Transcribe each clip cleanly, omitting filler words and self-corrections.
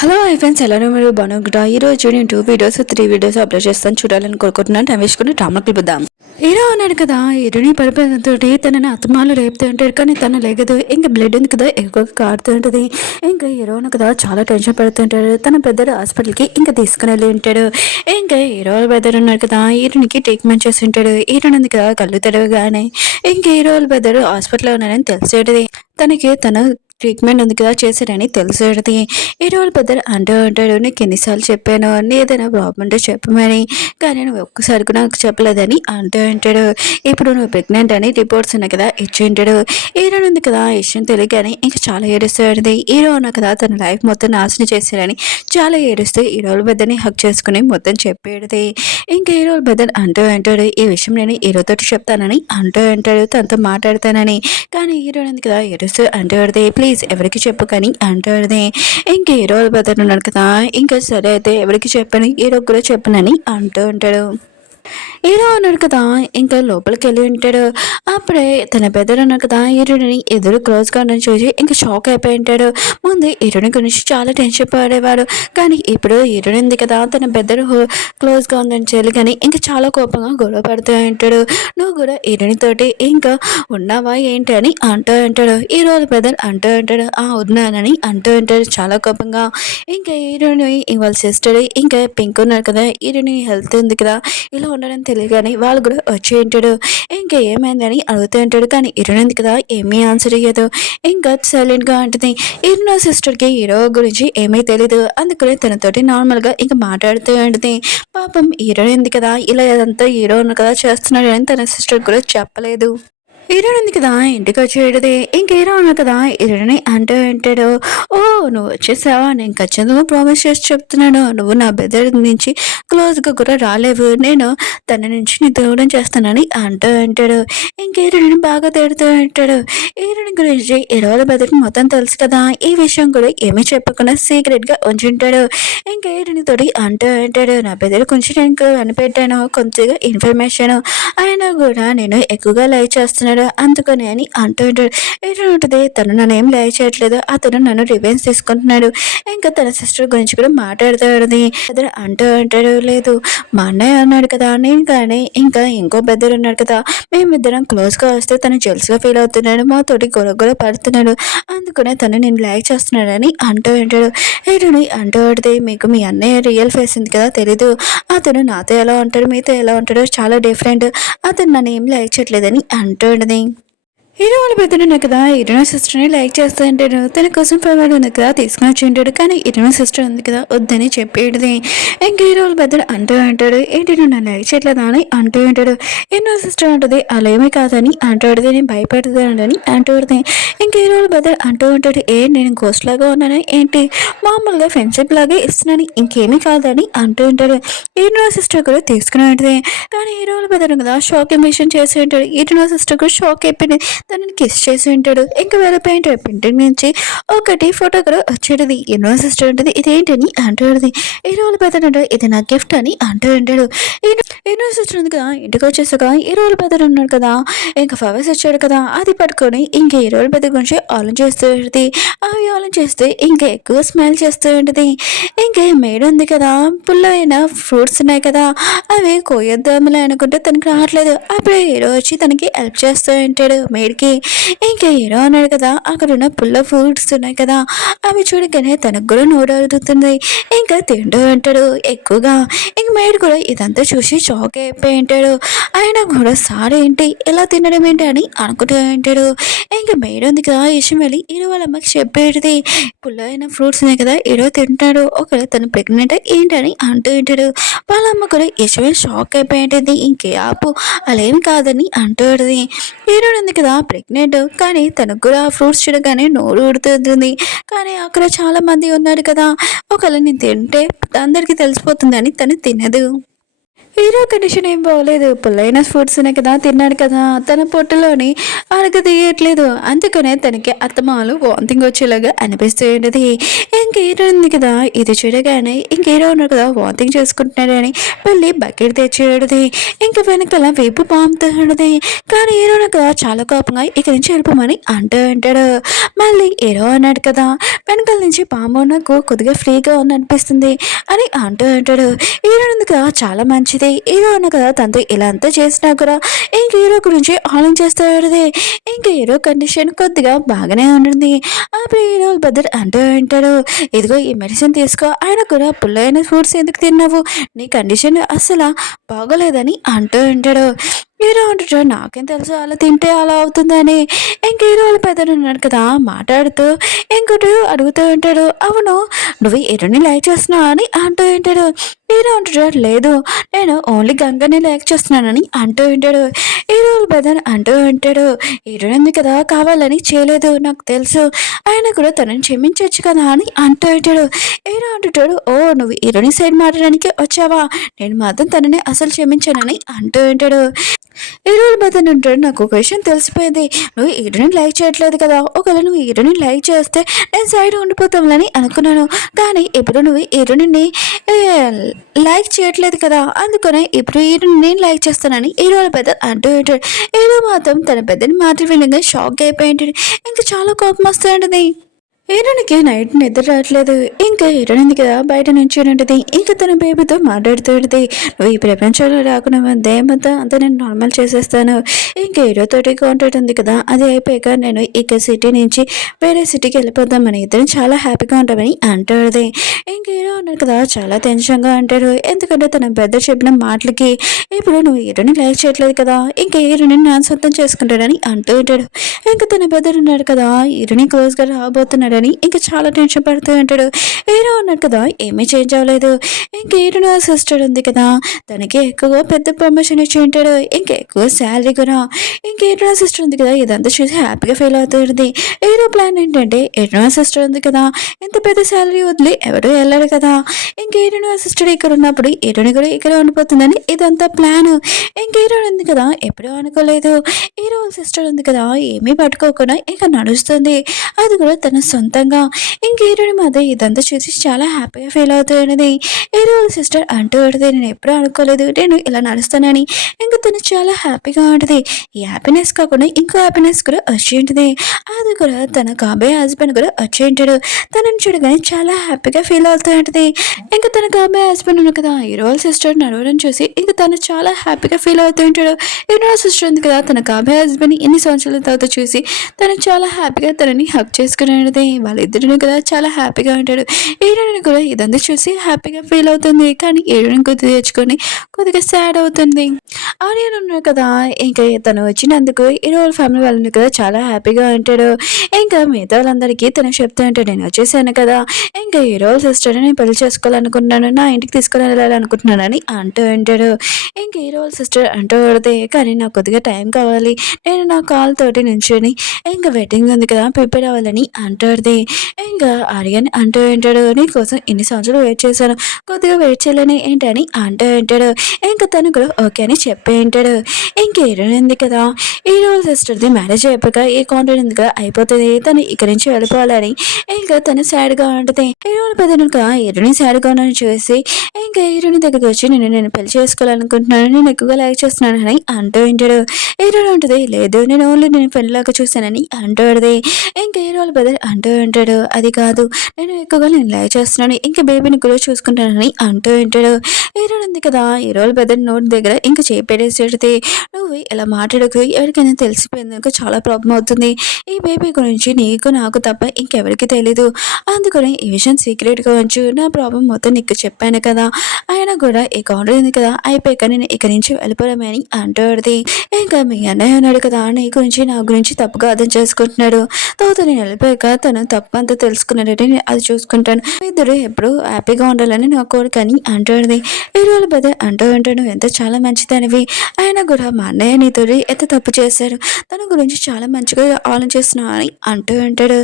Hello hi friends, ఎలా మీరు బాగుంటా? ఈరోజు నేను 2 వీడియోస్ 3 వీడియోస్ అప్లోడ్ చేస్తాను, చూడాలని కోరుకుంటున్నాను. టైం వేసుకుని డ్రామా పిలుద్దాం. హీరో ఉన్నాడు కదా, హీరోని పడిపోయినతో తనని అత్తమాలు రేపుతూ ఉంటాడు. కానీ తను లేగదు. ఇంకా బ్లడ్ ఉంది కదా ఎక్కువగా కారుతూ ఉంటుంది. ఇంకా హీరోను కదా చాలా టెన్షన్ పడుతుంటాడు. తన పెద్ద హాస్పిటల్కి ఇంకా తీసుకుని వెళ్ళి ఉంటాడు. ఇంకా హీరో బెదర్ ఉన్నాడు కదా, హీరోనికి ట్రీట్మెంట్ చేసి ఉంటాడు. హీరోని ఉంది కదా కళ్ళు తెరవగానే ఇంకా హీరో బెదర్ హాస్పిటల్లో ఉన్నాడని తెలిసేది. తన ట్రీట్మెంట్ ఉంది కదా చేశారని తెలిసేది. హీరోల పెద్దలు అంటూ ఉంటాడు, నీకు ఎన్నిసార్లు చెప్పాను నీ ఏదైనా ప్రాబ్లం ఉంటే చెప్పమని, కానీ నువ్వు ఒక్కసారి కూడా నాకు చెప్పలేదని అంటూ ఉంటాడు. ఇప్పుడు నువ్వు ప్రెగ్నెంట్ అని రిపోర్ట్స్ ఉన్నాయి కదా ఇచ్చి ఉంటాడు. హీరో ఉంది కదా విషయం తెలియగానే ఇంకా చాలా ఏడుస్తుంది. హీరో ఉన్న కదా తన లైఫ్ మొత్తం నాశనం చేశారని చాలా ఏడుస్తూ హీరోల పెద్దని హక్ చేసుకుని మొత్తం చెప్పేది. ఇంకా హీరోల పెద్దలు అంటూ ఉంటాడు, ఈ విషయం నేను హీరోతో చెప్తానని అంటూ ఉంటాడు, తనతో మాట్లాడతానని. కానీ హీరో ఉంది కదా ఏడుస్తూ అంటూ ప్లీజ్ ఎవరికి చెప్పు కానీ అంటాడు. ఇంక హీరో బదర్ ఉన్నాడు కదా, ఇంకా సరే అయితే ఎవరికి చెప్పని హీరో కూడా చెప్పనని అంటూ ఉంటాడు. హీరో ఉన్నాడు కదా ఇంకా లోపలికి వెళ్ళి ఉంటాడు. అప్పుడే తన బెదర్ ఉన్నాడు కదా హీరోని ఎదురు క్లోజ్గా ఉండని చూసి ఇంకా షాక్ అయిపోయి ఉంటాడు. ముందు హీరోని గురించి చాలా టెన్షన్ పడేవాడు. కానీ ఇప్పుడు హీరోని ఉంది కదా తన బెదర్ క్లోజ్గా ఉందని చెప్పి కానీ ఇంకా చాలా కోపంగా గొడవ పడుతూ ఉంటాడు. నువ్వు కూడా హీరోని తోటి ఇంకా ఉన్నావా ఏంటి అని అంటూ ఉంటాడు. హీరో బెదర్ అంటూ ఉంటాడు, ఉన్నానని అంటూ ఉంటాడు చాలా కోపంగా. ఇంకా హీరోని వాళ్ళ సిస్టర్ ఇంకా పింక్ ఉన్నారు కదా, హీరోని హెల్త్ ఉంది కదా ఇలా ఉండడం తెలియగానే వాళ్ళు కూడా వచ్చి ఉంటాడు. ఇంకా ఏమైందని అడుగుతూ ఉంటాడు. కానీ హీరోయిన్ కదా ఏమీ ఆన్సర్ ఇయ్యదు. ఇంకా సైలెంట్గా ఉంటుంది. హీరో సిస్టర్కి హీరో గురించి ఏమీ తెలీదు. అందుకని తనతోటి నార్మల్గా ఇంకా మాట్లాడుతూ ఉంటుంది. పాపం హీరోయిన్ కదా ఇలా ఇదంతా హీరో కదా చేస్తున్నాడు అని తన సిస్టర్ కూడా చెప్పలేదు. హీరోయిన్ ఉంది కదా ఇంటికి వచ్చేది. ఇంక హీరో ఉన్నా కదా హీరోని అంటూ ఉంటాడు, ఓ నువ్వు వచ్చేసావా, నేను ఖచ్చితంగా ప్రామిస్ చేసి చెప్తున్నాను, నువ్వు నా బెదర్ నుంచి క్లోజ్గా కూడా రాలేవు, నేను తన నుంచి నీ దూరం చేస్తానని అంటూ ఉంటాడు. ఇంక హీరోని బాగా తిడుతూ ఉంటాడు. హీరోని గురించి హీరోల బెదర్కి మొత్తం తెలుసు కదా, ఈ విషయం కూడా ఏమీ చెప్పకుండా సీక్రెట్గా ఉంచుంటాడు. ఇంక హీరోని తోటి అంటూ ఉంటాడు, నా బెదర్ కొంచెం నేను కనిపెట్టాను కొంచెంగా ఇన్ఫర్మేషన్, అయినా కూడా నేను ఎక్కువగా లైక్ చేస్తున్నాడు అందుకని అని అంటూ ఉంటాడు. ఏంటంటే తను నన్ను ఏం లైక్ చేయట్లేదు, అతను నన్ను రివెంజ్ తీసుకుంటున్నాడు. ఇంకా తన సిస్టర్ గురించి కూడా మాట్లాడుతాడు. అతను అంటూ ఉంటాడు, లేదు మా అన్నయ్య అన్నాడు కదా, నేను కానీ ఇంకా ఇంకో బెదర్ ఉన్నాడు కదా, మేమిద్దరం క్లోజ్గా వస్తే తను జెల్స్గా ఫీల్ అవుతున్నాడు, మాతోటి గొడవ పడుతున్నాడు, అందుకనే తను నేను లైక్ చేస్తున్నాడని అంటూ ఉంటాడు. ఏంటని అంటూ ఉంటుంది, మీకు మీ అన్నయ్య రియల్ ఫేస్ ఉంది కదా తెలీదు, అతను నాతో ఎలా ఉంటాడు మీతో ఎలా ఉంటాడో చాలా డిఫరెంట్, అతను నన్ను ఏం లైక్ చేయట్లేదని అంటూ ఉంటుంది. హీరో వాళ్ళ పెద్దనున్నా కదా హీరోయిన్ సిస్టర్ని లైక్ చేస్తూ ఉంటాడు. తన కోసం ఫైవ్ ఉంది కదా తీసుకుని వచ్చి ఉంటాడు. కానీ హీరోయిన్ సిస్టర్ ఉంది కదా వద్దని చెప్పేది. ఇంకా హీరో వాళ్ళ పెద్దలు అంటూ ఉంటాడు, ఏంటి నువ్వు నన్ను లైక్ చేయట్లేదా అని అంటూ ఉంటాడు. హీరో సిస్టర్ అంటుంది, అలా ఏమీ కాదని అంటాడు, నేను భయపడుతున్నాడని అంటుంది. ఇంకా హీరో వాళ్ళ పెద్దలు అంటూ ఉంటాడు, నేను గోస్ట్ లాగా ఉన్నాను ఏంటి, మామూలుగా ఫ్రెండ్షిప్ లాగే ఇస్తున్నాను ఇంకేమీ కాదని అంటూ ఉంటాడు. హీరో సిస్టర్ కూడా తీసుకుని ఉంటుంది. కానీ హీరో వాళ్ళ పెద్దలు కదా షాక్ ఎమిషన్ చేసి ఉంటాడు. హీరో సిస్టర్ కూడా షాక్ అయిపోయింది. తనని కిస్ చేసి ఉంటాడు. ఇంకా వెళ్ళిపోయి ఉంటాడు. ఇంటి నుంచి ఒకటి ఫోటోగ్రాఫ్ వచ్చేది. ఎన్నో సిస్టర్ ఉంటుంది, ఇదేంటని అంటాడు. హీరోల పెద్దడు ఇది నా గిఫ్ట్ అని అంటూ ఉంటాడు. ఎన్నో సిస్టర్ ఉంది కదా ఇంటికి వచ్చేసాక హీరోల పెద్దడు ఉన్నాడు కదా ఇంకా ఫ్లవర్స్ వచ్చాడు కదా అది పట్టుకొని ఇంకా హీరోల పెద్ద గురించి ఆలోచిస్తూ ఉంటుంది. అవి ఆలోచిస్తే ఇంకా ఎక్కువ స్మైల్ చేస్తూ ఉంటుంది. ఇంకా మేడ ఉంది కదా పుల్లైన ఫ్రూట్స్ ఉన్నాయి కదా అవి కోయొద్దాములే అనుకుంటే తనకి రావట్లేదు. అప్పుడే హీరో వచ్చి తనకి హెల్ప్ చేస్తూ ఉంటాడు మేడ్కి. ఇంకా హీరో అన్నాడు కదా అక్కడ ఉన్న పుల్ల ఫ్రూట్స్ ఉన్నాయి కదా అవి చూడగానే తనకు కూడా నోరు అడుగుతుంది. ఇంకా తింటూ ఉంటాడు ఎక్కువగా. ఇంక మేడ్ కూడా ఇదంతా చూసి షాక్ అయిపోయి ఉంటాడు. అయినా కూడా సార్ ఏంటి ఎలా తినడం ఏంటి అని అనుకుంటూ ఉంటాడు. ఇంకా మేడ్ ఉంది కదా విషయం వెళ్ళి హీరో వాళ్ళ అమ్మకి చెప్పేది. పుల్లైన ఫ్రూట్స్ ఉన్నాయి కదా హీరో తింటాడు, ఒకవేళ తను ప్రెగ్నెంట్ ఏంటని అంటూ ఉంటాడు. వాళ్ళ అమ్మ కూడా విషయం షాక్ అయిపోయి ఉంటుంది. ఇంకే ఆపు అలా ఏం కాదని అంటుంది. హీరో ఉంది కదా ప్రెగ్నెంట్, కానీ తనకు కూడా ఆ ఫ్రూట్స్ చూడగానే నోరు ఊడుతుంది. కానీ అక్కడ చాలా మంది ఉన్నారు కదా, ఒకవేళ నేను తింటే అందరికీ తెలిసిపోతుందని తను తినదు. హీరో కండిషన్ ఏం బాగోలేదు. పుల్లైన ఫ్రూట్స్ ఉన్నాయి కదా తిన్నాడు కదా, తన పొట్టలోని అరగ తీయట్లేదు. అందుకనే తనకి అత్తమాలు వాంతింగ్ వచ్చేలాగా అనిపిస్తూ ఉంటుంది. ఇంకేరుంది కదా ఇది చూడగానే ఇంకేరో ఉన్నారు కదా వాంతింగ్ చేసుకుంటున్నాడని వెళ్ళి బకెట్ తెచ్చేయడది ఇంక వెనకాల వేపు పాముతాడది. కానీ హీరో కదా చాలా కోపంగా ఇక్కడి నుంచి వెళ్ళిపోమని అంటూ ఉంటాడు. మళ్ళీ హీరో అన్నాడు కదా వెనకాల నుంచి పాము నాకు కొద్దిగా ఫ్రీగా ఉంది అనిపిస్తుంది అని అంటూ ఉంటాడు. హీరో కదా చాలా మంచిది, హీరో అన్న కదా తనతో ఇలా అంతా చేసినా కూడా ఇంక హీరో గురించి ఆలోచిస్తాడు. ఇంక హీరో కండిషన్ కొద్దిగా బాగానే ఉంటుంది. అప్పుడు హీరో బద్దరు అంటూ ఉంటాడు, ఇదిగో ఈ మెడిసిన్ తీసుకో, ఆయన కూడా పుల్లైన ఫ్రూట్స్ ఎందుకు తిన్నావు, నీ కండిషన్ అస్సలు బాగోలేదని అంటూ ఉంటాడు. హీరో అంటాడు, నాకేం తెలుసు అలా తింటే అలా అవుతుందని. ఇంక హీరో వాళ్ళ పెద్దలు ఉన్నాడు కదా మాట్లాడుతూ ఇంకోటి అడుగుతూ ఉంటాడు, అవును నువ్వు హీరోని లైక్ చేస్తున్నావు అని అంటూ ఉంటాడు. హీరో అంటాడు, లేదు నేను ఓన్లీ గంగని లైక్ చేస్తున్నానని అంటూ ఉంటాడు. హీరో వాళ్ళ పెద్దలు అంటూ ఉంటాడు, హీరోని ఉంది కదా కావాలని చేయలేదు నాకు తెలుసు, ఆయన కూడా తనని క్షమించవచ్చు కదా అని అంటూ ఉంటాడు. హీరో అంటుంటాడు, ఓ నువ్వు హీరోని సైడ్ మాట్లాడడానికి వచ్చావా, నేను మాత్రం తనని అసలు క్షమించానని అంటూ ఉంటాడు. హీరోని బతని ఉంటాడు, నాకు ఒక విషయం తెలిసిపోయింది, నువ్వు హీరోని లైక్ చేయట్లేదు కదా, ఒకవేళ నువ్వు హీరోని లైక్ చేస్తే నేను సైడ్ ఉండిపోతాంలని అనుకున్నాను, కానీ ఇప్పుడు నువ్వు హీరోని లైక్ చేయట్లేదు కదా, అందుకనే ఇప్పుడు హీరోని నేను లైక్ చేస్తానని హీరో పెద్ద అంటూ ఉంటాడు. హీరో మాత్రం తన పెద్దని మాట వినగా షాక్ అయిపోయింటాడు. ఇంకా చాలా కోపం వస్తుంటుంది. హీరోనికి నైట్ నిద్ర రావట్లేదు. ఇంకా హీరోయిన్ కదా బయట నుంచి ఉంటుంది. ఇంకా తన బేబీతో మాట్లాడుతుంది, నువ్వు ఈ ప్రపంచంలో రాకుండా దేమంతా అంతా నేను నార్మల్ చేసేస్తాను. ఇంకా హీరోతోటి కాంటాక్ట్ ఉంది కదా, అది అయిపోయాక నేను ఇక సిటీ నుంచి వేరే సిటీకి వెళ్ళిపోదామని ఇద్దరు చాలా హ్యాపీగా ఉంటామని అంటాడు. ఇంకా హీరో ఉన్నారు కదా చాలా టెన్షన్గా అంటాడు, ఎందుకంటే తన పెద్ద చెప్పిన మాటలకి ఇప్పుడు నువ్వు హీరోని లైక్ చేయట్లేదు కదా, ఇంకా హీరోని నా సొంతం చేసుకుంటాడని అంటూ ఉంటాడు. ఇంకా తన పెద్దలు ఉన్నాడు కదా హీరోని క్లోజ్గా రాబోతున్నాడు అని ఇంకా చాలా టెన్షన్ పడుతూ ఉంటాడు. హీరో ఉన్నాడు కదా ఏమీ చేంజ్ అవ్వలేదు. ఇంకా హీరో సిస్టర్ ఉంది కదా తనకి ఎక్కువ పెద్ద ప్రమోషన్ ఇచ్చి ఉంటాడు, ఇంకా ఎక్కువ శాలరీ కూడా. ఇంకా హీరో సిస్టర్ ఉంది కదా ఇదంతా చూసి హ్యాపీగా ఫీల్ అవుతుంది. హీరో ప్లాన్ ఏంటంటే హీరో సిస్టర్ ఉంది కదా ఎంత పెద్ద శాలరీ వదిలి ఎవరు వెళ్ళారు కదా, ఇంకా హీరో సిస్టర్ ఇక్కడ ఉన్నప్పుడు హీరోని కూడా ఇక్కడ ఉండిపోతుందని ఇదంతా ప్లాన్. ఇంకా హీరో ఉంది కదా ఎప్పుడూ అనుకోలేదు హీరో సిస్టర్ ఉంది కదా ఏమీ పట్టుకోకుండా ఇంకా నడుస్తుంది, అది కూడా తన సొంతంగా. ఇంక హీరోని మధ్య ఇదంతా చూసి చాలా హ్యాపీగా ఫీల్ అవుతున్నది. హీరో సిస్టర్ అంటూ ఉంటుంది, నేను ఎప్పుడూ అనుకోలేదు నేను ఇలా నడుస్తానని. ఇంకా తను చాలా హ్యాపీగా ఉంటుంది. ఈ హ్యాపీనెస్ కాకుండా ఇంకో హ్యాపీనెస్ కూడా వచ్చి ఉంటుంది, అది కూడా తన కాబోయే హస్బెండ్ కూడా వచ్చి ఉంటాడు. తనని చూడగానే చాలా హ్యాపీగా ఫీల్ అవుతూ ఉంటుంది. ఇంకా తన కాబోయే హస్బెండ్ ఉన్న కదా హీరో సిస్టర్ నడవడం చూసి ఇంకా తను చాలా హ్యాపీగా ఫీల్ అవుతూ ఉంటాడు. హీరో సిస్టర్ ఉంది కదా తన కాబోయే హస్బెండ్ ఎన్ని సంవత్సరాల తర్వాత చూసి తను చాలా హ్యాపీగా తనని హక్ చేసుకునేది. వాళ్ళిద్దరిని కూడా చాలా హ్యాపీగా ఉంటాడు. హీరోయిన్ కూడా ఇదంతా చూసి హ్యాపీగా ఫీల్ అవుతుంది, కానీ హీరోయిన్ గుర్తు తెచ్చుకొని కొద్దిగా సాడ్ అవుతుంది. ఆర్యన్ ఉన్నారు కదా ఇంకా తను వచ్చినందుకు హీరో వాళ్ళ ఫ్యామిలీ వాళ్ళని కదా చాలా హ్యాపీగా ఉంటాడు. ఇంకా మిగతా వాళ్ళందరికీ తను చెప్తూ ఉంటాడు, నేను వచ్చేసాను కదా, ఇంకా హీరో సిస్టర్ని నేను పెళ్లి చేసుకోవాలనుకుంటున్నాను, నా ఇంటికి తీసుకుని వెళ్ళాలనుకుంటున్నానని అంటూ ఉంటాడు. ఇంకా హీరో వాళ్ళ సిస్టర్ అంటూ పడితే, కానీ నాకు కొద్దిగా టైం కావాలి, నేను నా కాల్ తోటి నుంచొని ఇంకా వెడ్డింగ్ ఉంది కదా ప్రిపేర్ అవ్వాలని అంటాడు. ఇంకా ఆర్యన్ అంటూ ఉంటాడు, నీకోసం ఇన్ని సంవత్సరాలు వెయిట్ చేశాను, కొద్దిగా వెయిట్ చేయలేని ఏంటని అంటూ ఉంటాడు. ఇంకా తను కూడా ఓకే అని చెప్పి ఉంటాడు. ఇంక హీరోయిన్ ఉంది కదా హీరో సిస్టర్ది మ్యారేజ్ అయిపోయాక ఈ కాంట్రాక్ట్ ఉంది కదా అయిపోతుంది, తను ఇక్కడి నుంచి వెళ్ళిపోవాలని ఇంకా తను సాడ్గా ఉంటుంది. హీరోని పెద్దనుక హీరోని సాడ్గా ఉన్నాను చూసి ఇంకా హీరోని దగ్గరికి వచ్చి నేను పెళ్లి చేసుకోవాలనుకుంటున్నాను, నేను ఎక్కువగా లైక్ చేస్తున్నాను అని అంటూ ఉంటాడు. హీరోయిన్ ఉంటుంది, లేదు నేను ఓన్లీ నేను పెళ్ళిలాగా చూశానని అంటాడు. ఇంకా హీరోల బ్రదర్ అంటూ ఉంటాడు, అది కాదు నేను ఎక్కువగా నేను లైక్ చేస్తున్నాను, ఇంకా బేబీని కూడా చూసుకుంటానని అంటూ ఉంటాడు. హీరోయిన్ ఉంది కదా హీరోల బ్రదర్ నోట్ దగ్గర ఇంకా చేపెట్టేసేది, నువ్వు ఇలా మాట్లాడకు, ఎవరికైనా తెలిసిపోయింది చాలా ప్రాబ్లం అవుతుంది, ఈ బేబీ గురించి నీకు నాకు తప్ప ఇంకెవరికి తెలీదు, అందుకని ఈ విషయం సీక్రెట్గా ఉంచు, నా ప్రాబ్లం మొత్తం నీకు చెప్పాను కదా, ఆయన కూడా ఈ కౌంటర్ ఉంది కదా అయిపోయాక నేను ఇక్కడి నుంచి వెళ్ళిపోవడమే అని అంటాడు. ఇంకా మీ అన్నయ్య ఉన్నాడు కదా నీ గురించి నా గురించి తప్పుగా అర్థం చేసుకుంటున్నాడు, తర్వాత నేను వెళ్ళిపోయాక తను తప్పు అంతా తెలుసుకున్నాడంటే నేను అది చూసుకుంటాను, ఇద్దరు ఎప్పుడు హ్యాపీగా ఉండాలని నా కోరిక అని అంటాడు. హీరోల బ్రదర్ అంటూ ఉంటాడు, ఎంత చాలా మంచిదనివి, ఆయన కూడా మా అన్నయ్య నీతో ఎంత తప్పు చేశాడు, తన గురించి చాలా మంచిగా ఆలోచిస్తున్నావు అని అంటూ ఉంటాడు.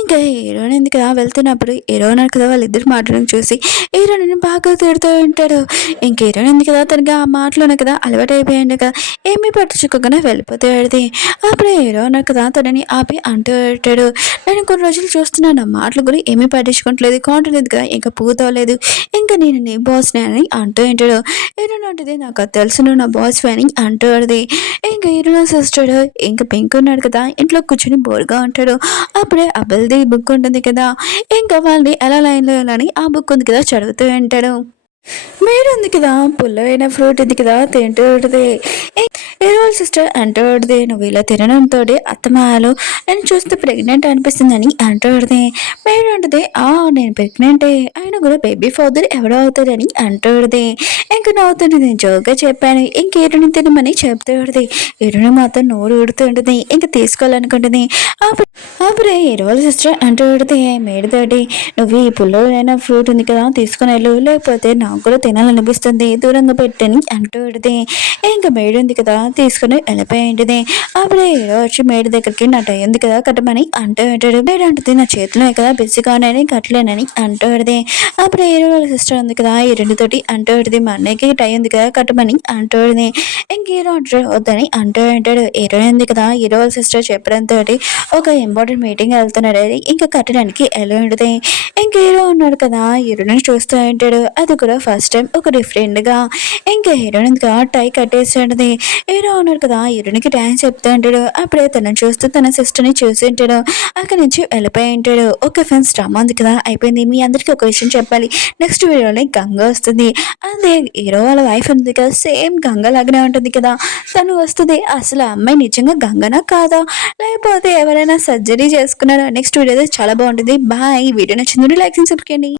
ఇంకా హీరోయిన్ ఎందుకు కదా వెళ్తున్నప్పుడు హీరోయిన్ కదా వాళ్ళిద్దరు మాట్లాడడం చూసి హీరోయిన్ బాగా తిడుతూ ఉంటాడు. ఇంక హీరోయిన్ ఎందుకు కదా తనకి ఆ మాటలోనే కదా అలవాటు అయిపోయాడు కదా ఏమీ పట్టించుకోకుండా వెళ్ళిపోతాడు. అప్పుడే హీరోయిన్ కదా తనని ఆపి అంటూ ఉంటాడు, నేను కొన్ని రోజులు చూస్తున్నా నా మాటలు కూడా ఏమీ పట్టించుకోవట్లేదు, కాంటినెంట్ కదా ఇంకా పూతవలేదు, ఇంకా నేను నీ బాస్ని అని అంటూ ఉంటాడు. ఏడునంటది నాకు అది తెలుసు నువ్వు నా బాస్ అని అంటూ అది ఇంకా హీరోయిన్ సిస్టర్ ఇంకా పింక్ ఉన్నాడు కదా ఇంట్లో కూర్చొని బోర్గా ఉంటాడు. అప్పుడే అబల్ది బుక్ ఉంటుంది కదా, ఇంకా వాళ్ళని ఎలా లైన్లో వెళ్ళని ఆ బుక్ ఉంది కదా చదువుతూ ఉంటాడు. మేడ ఉంది కదా, పుల్లమైన ఫ్రూట్ ఉంది కదా తింటూ ఉంటుంది. ఏరోల్ సిస్టర్ అంటూ ఉంటుంది నువ్వు ఇలా తినడంతో అత్తమాలు నేను చూస్తే ప్రెగ్నెంట్ అనిపిస్తుందని అంటూ ఉంటుంది. మేడ ఉంటుంది నేను ప్రెగ్నెంటే ఆయన కూడా బేబీ ఫాదర్ ఎవడో అవుతాడని అంటూ ఉంటుంది. ఇంకా నవ్వుతుంది నేను జోక్గా చెప్పాను ఇంకేరుని తినమని చెప్తూ ఉంటుంది. ఎరుని మాత్రం నోరు ఊడుతూ ఉంటుంది ఇంకా తీసుకోవాలనుకుంటుంది. అప్పుడే ఏరోల్ సిస్టర్ అంటూ ఉంటుంది మేడతోటి నువ్వు ఈ పుల్లమైన ఫ్రూట్ ఉంది కదా తీసుకుని వెళ్ళు, లేకపోతే నాకు కూడా తినాలనిపిస్తుంది దూరంగా పెట్టని అంటూ ఉంటుంది. ఇంకా మేడ ఉంది కదా తీసుకుని వెళ్ళిపోయి ఉంటుంది. అప్పుడే హీరో వచ్చి మేడ దగ్గరికి నా టై ఉంది కదా కట్టమని అంటూ ఉంటాడు. మేడ అంటుంది నా చేతిలో కదా బిజీగా ఉన్నాయని కట్టలేనని అంటూ ఉంటుంది. అప్పుడు హీరో వాళ్ళ సిస్టర్ ఉంది కదా ఈ రెండుతోటి అంటూ ఉంటుంది మా అన్నయ్యకి టై ఉంది కదా కట్టమని అంటూ ఉంటుంది. ఇంక హీరో అంటాడు వద్దని అంటూ ఉంటాడు. హీరో ఉంది కదా హీరో వాళ్ళ సిస్టర్ చెప్పడంతో ఒక ఇంపార్టెంట్ మీటింగ్ వెళ్తున్నాడు ఇంకా కట్టడానికి వెళ్ళి ఉంటుంది. ఇంక హీరో ఉన్నాడు కదా హీరోని చూస్తూ ఉంటాడు. అది కూడా ఫస్ట్ టైం ఒక డిఫరెంట్గా ఇంకా హీరోయిన్ టై కట్టేసి ఉంటుంది. హీరో ఉన్నాడు కదా హీరోనికి డ్యాన్స్ చెప్తూ ఉంటాడు. అప్పుడే తనని చూస్తూ తన సిస్టర్ని చూసి ఉంటాడు. అక్కడి నుంచి వెళ్ళిపోయి ఉంటాడు. ఓకే ఫ్రెండ్స్ డ్రామా ఉంది కదా అయిపోయింది. మీ అందరికీ ఒక విషయం చెప్పాలి, నెక్స్ట్ వీడియోలో గంగ వస్తుంది. అదే హీరో వాళ్ళ వైఫ్ ఉంది కదా సేమ్ గంగ లాగానే ఉంటుంది కదా తను వస్తుంది. అసలు ఆ అమ్మాయి నిజంగా గంగనా కాదా లేకపోతే ఎవరైనా సర్జరీ చేసుకున్నారా? నెక్స్ట్ వీడియో చాలా బాగుంటుంది. బాయ్. వీడియో నచ్చింది లైక్ అండ్ సబ్స్క్రైబ్ చేయండి.